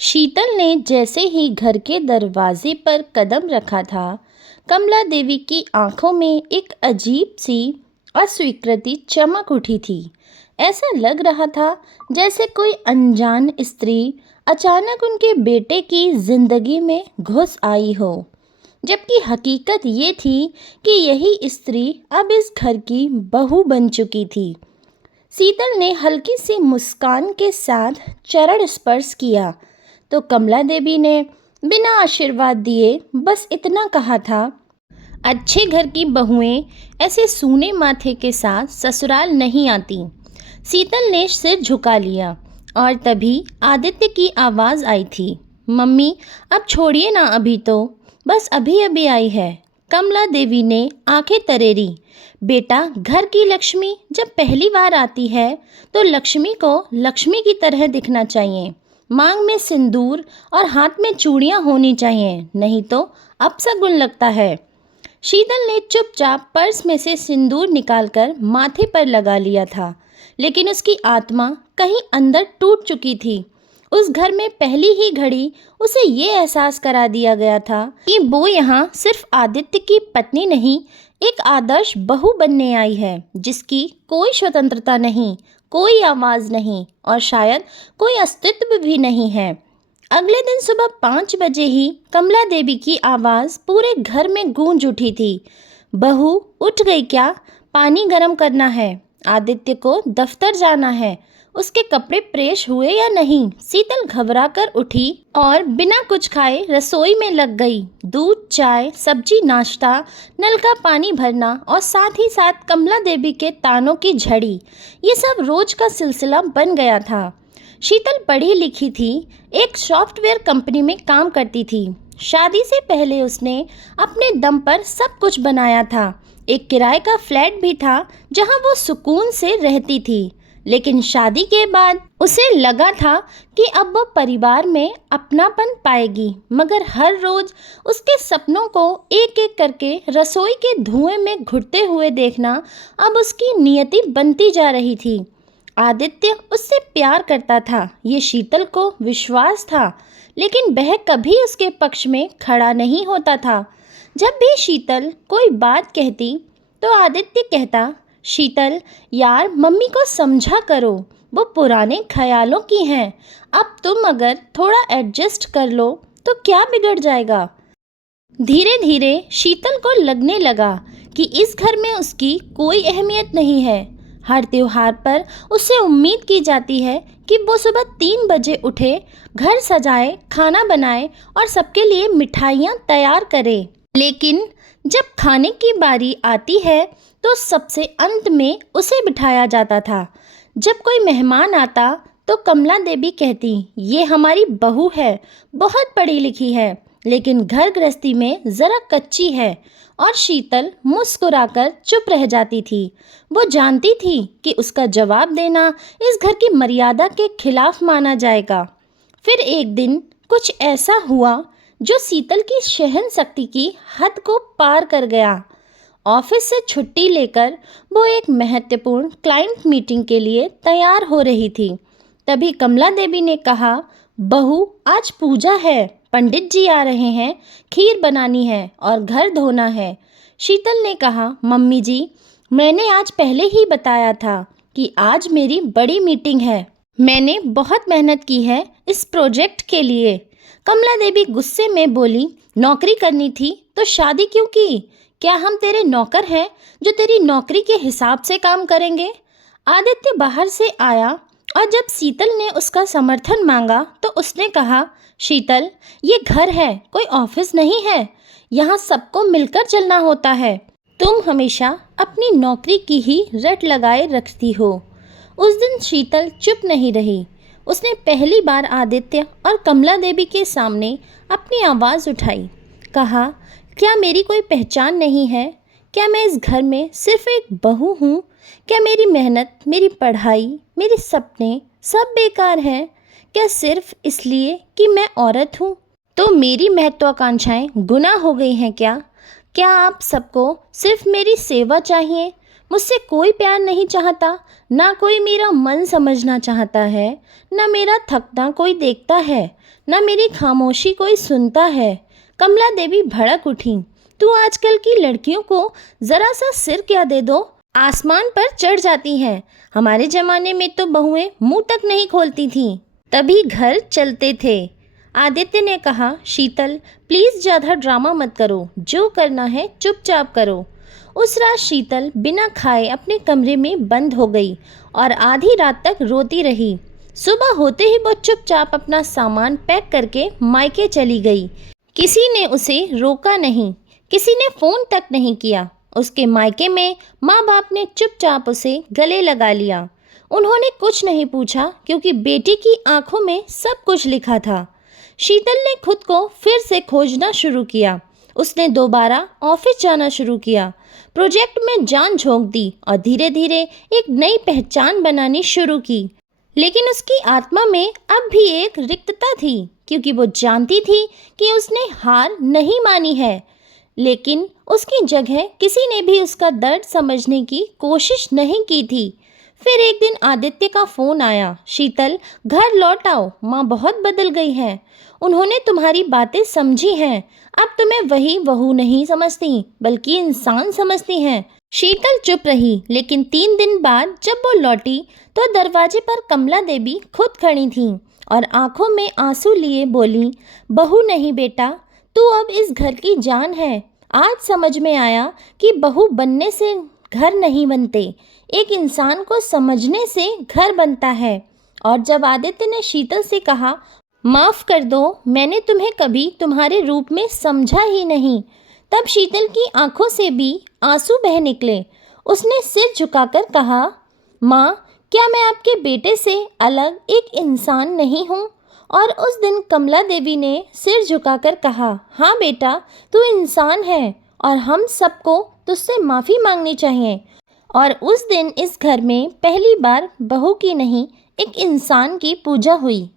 शीतल ने जैसे ही घर के दरवाजे पर कदम रखा था, कमला देवी की आंखों में एक अजीब सी अस्वीकृति चमक उठी थी। ऐसा लग रहा था जैसे कोई अनजान स्त्री अचानक उनके बेटे की जिंदगी में घुस आई हो, जबकि हकीकत ये थी कि यही स्त्री अब इस घर की बहू बन चुकी थी। शीतल ने हल्की सी मुस्कान के साथ चरण स्पर्श किया तो कमला देवी ने बिना आशीर्वाद दिए बस इतना कहा था, अच्छे घर की बहुएं ऐसे सूने माथे के साथ ससुराल नहीं आती। शीतल ने सिर झुका लिया और तभी आदित्य की आवाज़ आई थी, मम्मी अब छोड़िए ना, अभी तो बस अभी अभी आई है। कमला देवी ने आंखें तरेरी। बेटा, घर की लक्ष्मी जब पहली बार आती है तो लक्ष्मी को लक्ष्मी की तरह दिखना चाहिए। मांग में सिंदूर और हाथ में चूड़ियाँ होनी चाहिए, नहीं तो अपशगुन लगता है। शीतल ने चुपचाप पर्स में से सिंदूर निकालकर माथे पर लगा लिया था, लेकिन उसकी आत्मा कहीं अंदर टूट चुकी थी। उस घर में पहली ही घड़ी उसे ये एहसास करा दिया गया था कि वो यहाँ सिर्फ आदित्य की पत्नी नहीं, एक आदर्श बहू बनने आई है, जिसकी कोई स्वतंत्रता नहीं, कोई आवाज़ नहीं और शायद कोई अस्तित्व भी नहीं है। अगले दिन सुबह 5 बजे ही कमला देवी की आवाज़ पूरे घर में गूंज उठी थी, बहू उठ गई क्या? पानी गर्म करना है, आदित्य को दफ्तर जाना है, उसके कपड़े प्रेस हुए या नहीं? शीतल घबरा कर उठी और बिना कुछ खाए रसोई में लग गई। दूध, चाय, सब्जी, नाश्ता, नल का पानी भरना और साथ ही साथ कमला देवी के तानों की झड़ी, ये सब रोज का सिलसिला बन गया था। शीतल पढ़ी लिखी थी, एक सॉफ्टवेयर कंपनी में काम करती थी। शादी से पहले उसने अपने दम पर सब कुछ बनाया था। एक किराए का फ्लैट भी था जहां वो सुकून से रहती थी। लेकिन शादी के बाद उसे लगा था कि अब वो परिवार में अपनापन पाएगी, मगर हर रोज उसके सपनों को एक एक करके रसोई के धुएं में घुटते हुए देखना अब उसकी नियति बनती जा रही थी। आदित्य उससे प्यार करता था, ये शीतल को विश्वास था, लेकिन वह कभी उसके पक्ष में खड़ा नहीं होता था। जब भी शीतल कोई बात कहती तो आदित्य कहता, शीतल यार, मम्मी को समझा करो, वो पुराने ख्यालों की हैं, अब तुम अगर थोड़ा एडजस्ट कर लो तो क्या बिगड़ जाएगा। धीरे धीरे शीतल को लगने लगा कि इस घर में उसकी कोई अहमियत नहीं है। हर त्योहार पर उससे उम्मीद की जाती है कि वो सुबह 3 बजे उठे, घर सजाए, खाना बनाए और सबके लिए मिठाइयाँ तैयार करे। लेकिन जब खाने की बारी आती है तो सबसे अंत में उसे बिठाया जाता था। जब कोई मेहमान आता तो कमला देवी कहती, ये हमारी बहू है, बहुत पढ़ी लिखी है, लेकिन घर गृहस्थी में ज़रा कच्ची है। और शीतल मुस्कुराकर चुप रह जाती थी। वो जानती थी कि उसका जवाब देना इस घर की मर्यादा के खिलाफ माना जाएगा। फिर एक दिन कुछ ऐसा हुआ जो शीतल की सहन शक्ति की हद को पार कर गया। ऑफिस से छुट्टी लेकर वो एक महत्वपूर्ण क्लाइंट मीटिंग के लिए तैयार हो रही थी। तभी कमला देवी ने कहा, बहू आज पूजा है, पंडित जी आ रहे हैं, खीर बनानी है और घर धोना है। शीतल ने कहा, मम्मी जी, मैंने आज पहले ही बताया था कि आज मेरी बड़ी मीटिंग है, मैंने बहुत मेहनत की है इस प्रोजेक्ट के लिए। कमला देवी गुस्से में बोली, नौकरी करनी थी तो शादी क्यों की? क्या हम तेरे नौकर हैं जो तेरी नौकरी के हिसाब से काम करेंगे? आदित्य बाहर से आया और जब शीतल ने उसका समर्थन मांगा तो उसने कहा, शीतल ये घर है, कोई ऑफिस नहीं है, यहाँ सबको मिलकर चलना होता है। तुम हमेशा अपनी नौकरी की ही रट लगाए रखती हो। उस दिन शीतल चुप नहीं रही। उसने पहली बार आदित्य और कमला देवी के सामने अपनी आवाज़ उठाई। कहा, क्या मेरी कोई पहचान नहीं है? क्या मैं इस घर में सिर्फ एक बहू हूँ? क्या मेरी मेहनत, मेरी पढ़ाई, मेरे सपने सब बेकार हैं? क्या सिर्फ इसलिए कि मैं औरत हूँ तो मेरी महत्वाकांक्षाएं गुनाह हो गई हैं क्या? क्या आप सबको सिर्फ मेरी सेवा चाहिए? मुझसे कोई प्यार नहीं चाहता, ना कोई मेरा मन समझना चाहता है, ना मेरा थकना कोई देखता है, ना मेरी खामोशी कोई सुनता है। कमला देवी भड़क उठी। तू आजकल की लड़कियों को ज़रा सा सिर क्या दे दो, आसमान पर चढ़ जाती हैं। हमारे ज़माने में तो बहुएं मुंह तक नहीं खोलती थीं, तभी घर चलते थे। आदित्य ने कहा, शीतल प्लीज़ ज़्यादा ड्रामा मत करो, जो करना है चुपचाप करो। उस रात शीतल बिना खाए अपने कमरे में बंद हो गई और आधी रात तक रोती रही। सुबह होते ही वो चुपचाप अपना सामान पैक करके मायके चली गई। किसी ने उसे रोका नहीं, किसी ने फ़ोन तक नहीं किया। उसके मायके में माँ बाप ने चुपचाप उसे गले लगा लिया। उन्होंने कुछ नहीं पूछा, क्योंकि बेटी की आंखों में सब कुछ लिखा था। शीतल ने खुद को फिर से खोजना शुरू किया। उसने दोबारा ऑफिस जाना शुरू किया, प्रोजेक्ट में जान झोंक दी और धीरे धीरे एक नई पहचान बनानी शुरू की। लेकिन उसकी आत्मा में अब भी एक रिक्तता थी, क्योंकि वो जानती थी कि उसने हार नहीं मानी है, लेकिन उसकी जगह किसी ने भी उसका दर्द समझने की कोशिश नहीं की थी। फिर एक दिन आदित्य का फ़ोन आया, शीतल घर लौट आओ, माँ बहुत बदल गई है। उन्होंने तुम्हारी बातें समझी हैं, अब तुम्हें वही बहू नहीं समझती बल्कि इंसान समझती हैं। शीतल चुप रही, लेकिन 3 दिन बाद जब वो लौटी तो दरवाजे पर कमला देवी खुद खड़ी थीं और आंखों में आंसू लिए बोली, बहू नहीं बेटा, तू अब इस घर की जान है। आज समझ में आया कि बहू बनने से घर नहीं बनते, एक इंसान को समझने से घर बनता है। और जब आदित्य ने शीतल से कहा, माफ़ कर दो, मैंने तुम्हें कभी तुम्हारे रूप में समझा ही नहीं, तब शीतल की आंखों से भी आंसू बह निकले। उसने सिर झुकाकर कहा, माँ, क्या मैं आपके बेटे से अलग एक इंसान नहीं हूँ? और उस दिन कमला देवी ने सिर झुकाकर कहा, हाँ बेटा, तू इंसान है और हम सबको तुझसे माफ़ी मांगनी चाहिए। और उस दिन इस घर में पहली बार बहू की नहीं, एक इंसान की पूजा हुई।